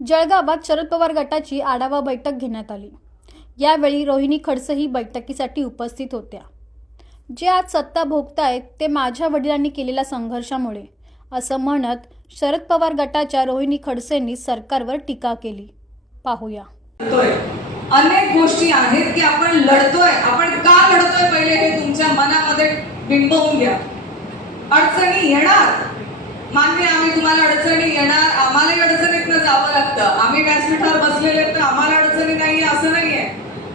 जळगावात शरद पवार गटाची आढावा बैठक घेण्यात आली। यावेळी रोहिणी खडसेही बैठकीसाठी उपस्थित होत्या। जे आज सत्ता भोगतायत ते माझ्या वडिलांनी केलेल्या संघर्षामुळे असं म्हणत शरद पवार गटाच्या रोहिणी खडसेंनी सरकारवर टीका केली। पाहूया। अनेक गोष्टी आहेत की आपण लढतोय, आपण का लढतोय पहिले हे तुमच्या मनामध्ये बिंबवून घ्या। अडचणी येणार, मान्य, आम्ही तुम्हाला अडचणी येणार, आम्हालाही अडचणीतनं जावं लागतं। आम्ही व्यासपीठावर बसलेले तर आम्हाला अडचणी नाहीये असं नाहीये,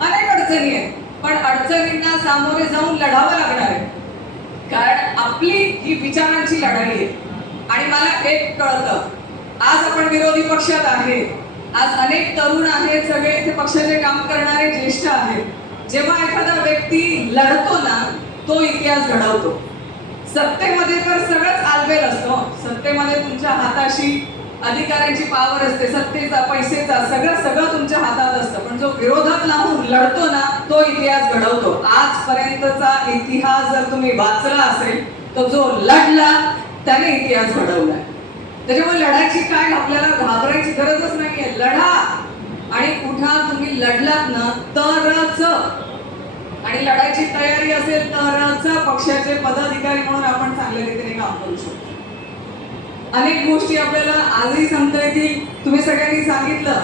अनेक अडचणी आहेत, पण अडचणींना सामोरे जाऊन लढावं लागणार आहे, कारण आपली ही विचारांची लढाई आहे। आणि मला एक कळतं, आज आपण विरोधी पक्षात आहे, आज अनेक तरुण आहेत, सगळे इथे पक्षाचे काम करणारे ज्येष्ठ आहेत। जेव्हा एखादा व्यक्ती लढतो ना, तो इतिहास घडवतो। सत्तेमध्ये तर सगळंच आलबेल असतो, सत्तेमध्ये तुमच्या हाताशी अधिकाऱ्यांची पावर असते, सत्तेचा, पैसेचा, सगळं तुमच्या हातात असतं, पण जो विरोधात लावून लढतो ना, तो इतिहास घडवतो। आजपर्यंतचा इतिहास जर तुम्ही वाचला असेल तर जो लढला त्याने इतिहास घडवला। त्याच्यामुळे लढायची काय, आपल्याला घाबरायची गरजच नाहीये, लढा आणि उठा। तुम्ही लढलात ना तरच, आणि लढायची तयारी असेल तरच पक्षाचे पदाधिकारी म्हणून आपण चांगल्या रीतीने काम करू शकतो। अनेक गोष्टी आपल्याला आजही सांगता येतील। तुम्ही सगळ्यांनी सांगितलं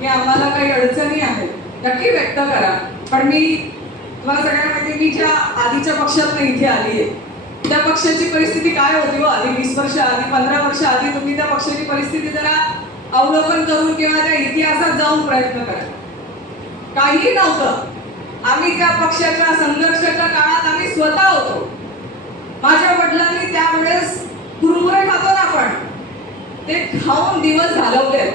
की आम्हाला काही अडचणी आहेत, नक्की व्यक्त करा, पण मी तुम्हाला सगळ्यांना माहिती, मी ज्या आधीच्या पक्षात इथे आली आहे त्या पक्षाची परिस्थिती काय होती, आधी 20 वर्ष आधी, 15 वर्ष आधी, तुम्ही त्या पक्षाची परिस्थिती जरा अवलोकन करून किंवा त्या इतिहासात जाऊन प्रयत्न करा। काही नव्हतं, आम्ही त्या पक्षाच्या संघर्षाच्या काळात आम्ही स्वतः होतो। माझ्या वडिलांनी त्यावेळेस कुरमुरे खातो ना आपण, ते खाऊन दिवस घालवले।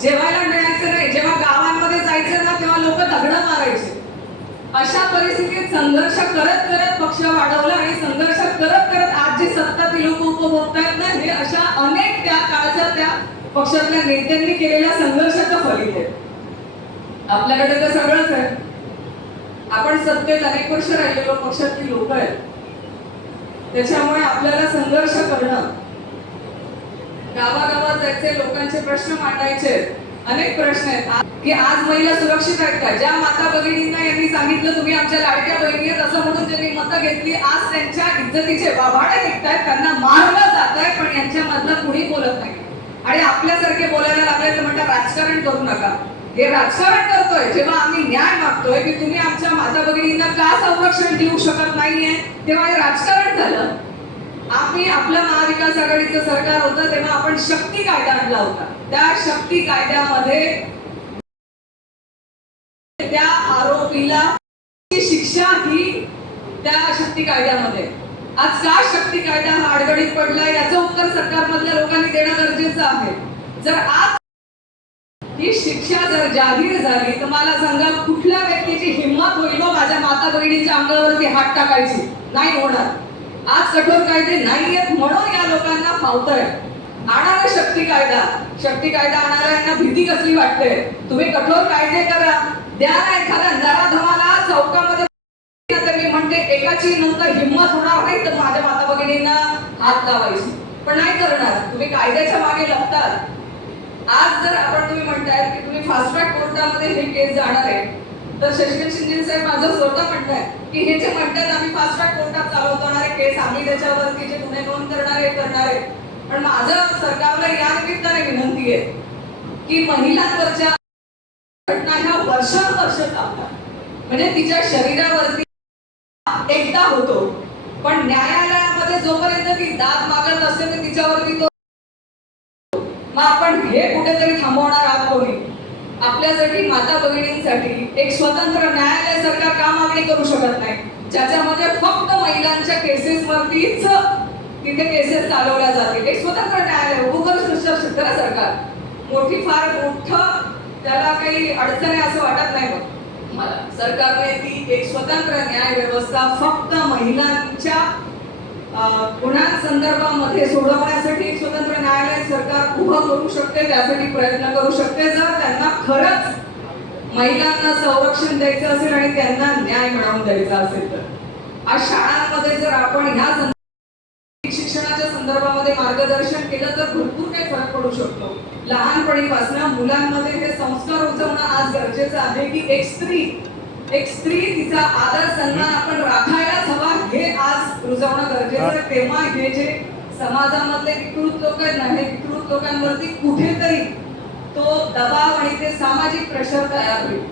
जेवायला मिळायचं नाही, जेव्हा गावांमध्ये जायचं ना तेव्हा लोक दगडं मारायचे। अशा परिस्थितीत संघर्ष करत करत पक्ष वाढवला आणि संघर्ष करत करत आज जी सत्ता ती लोक उपभोगतायत ना, हे अशा अनेक त्या काळच्या त्या पक्षातल्या नेत्यांनी केलेल्या संघर्षाचं फलित आहे। आपल्याकडे तर सगळंच आहे, आपण सत्तेत अनेक वर्ष राहिलेलो पक्षातली लोक आहेत, त्याच्यामुळे आपल्याला संघर्ष करणं, गावागावात जायचे, लोकांचे प्रश्न मांडायचे, अनेक प्रश्न आहेत की आज महिला सुरक्षित आहेत का। ज्या माता भगिनींना यांनी सांगितलं तुम्ही आमच्या लाडक्या बहिणी आहेत असं म्हणून त्यांनी मतं घेतली, आज त्यांच्या इज्जतीचे वाभाडे निघतायत, त्यांना मारलं जात आहे, पण यांच्यामधलं कुणी बोलत नाही। आणि आपल्यासारखे बोलायला लागले तर म्हणतात राजकारण करू नका। हे राजकारण करतोय जेव्हा आम्ही न्याय मागतोय की तुम्ही आमच्या माता भगिनींना का संरक्षण देऊ शकत नाहीये, तेव्हा हे राजकारण झालं। आम्ही आपलं महाविकास आघाडीचं सरकार होतं तेव्हा आपण शक्ती कायदा आणला होता, त्या शक्ती कायद्यामध्ये त्या आरोपीला शिक्षा ही त्या शक्ती कायद्यामध्ये। आज का शक्ती कायदा हा अडगडीत पडला याचं उत्तर सरकारमधल्या लोकांनी देणं गरजेचं आहे। जर आज ही शिक्षा जर जाहीर झाली तर मला सांगा कुठल्या व्यक्तीची हिंमत होईल माझ्या माता बहिणीच्या अंगावरती हात टाकायची, नाही होणार। आज कठोर कायदे नाहीयेत म्हणून या लोकांना फावतंय। आणा ना शक्ती कायदा, शक्ती कायदा आणायला यांना भीती कसली वाटते। तुम्ही कठोर कायदे करा, द्या ना एखादा नराधमाला चौकामध्ये, मी म्हणते एकाची नंतर हिंमत होणार नाही तर माझ्या माता भगिनींना हात लावायची, पण नाही करणार, तुम्ही कायद्याच्या मागे लपतात। आज जर आपण तुम्ही म्हणताय की तुम्ही फास्ट ट्रॅक कोर्टामध्ये हे केस जाणार आहे, तर शशिकांत शिंदे साहेब माझं स्वतः म्हणताय की हे जे म्हणतात आम्ही फास्ट ट्रॅक कोर्टात चालवणारे केस, आम्ही त्याच्यावरती जे गुन्हे नोंद करणारे, पण माझं सरकारला या निमित्ताने विनंती आहे की महिलांवरच्या घटना ह्या वर्षानुवर्ष चालतात, म्हणजे तिच्या शरीरावरती एकदा होतो, पण न्यायालयामध्ये जोपर्यंत ती दाद मागत असते तर तिच्यावरती तो, मग आपण हे कुठेतरी थांबवणार आहात कोणी? आपल्यासाठी माता भगिनींसाठी एक स्वतंत्र न्यायालय सरकार का मागणी करू शकत नाही, ज्याच्यामध्ये फक्त महिलांच्या केसेस वरतीच तिथे केसेस चालवल्या जातील। एक स्वतंत्र न्यायालय उभं करू शकतं ना सरकार, मोठी फार मोठं त्याला काही अडचण आहे असं वाटत नाही मला। सरकारने ती एक स्वतंत्र न्याय व्यवस्था फक्त महिलांच्या गुन्ह्यांसंदर्भामध्ये सोडवण्यासाठी एक स्वतंत्र न्यायालय सरकार उभं करू शकते, त्यासाठी प्रयत्न करू शकते। जर त्यांना खरंच महिलांना संरक्षण द्यायचं असेल आणि त्यांना न्याय मिळवून द्यायचा असेल तर आज शाळांमध्ये जर आपण ह्या शिक्षणाच्या संदर्भामध्ये मार्गदर्शन केलं तर भरपूर काही फरक पडू शकतो। लहानपणीपासून मुलांमध्ये हे संस्कार रुजवणं आज गरजेचं आहे की एक स्त्री तिचा आदर सन्मान आपण राखायलाच हवा, हे आज रुजवणं गरजेचं आहे. तेव्हा हे जे समाजामधले विकृत लोक आहेत ना, हे विकृत लोकांवरती कुठेतरी तो दबाव आणि ते सामाजिक प्रेशर तयार होईल.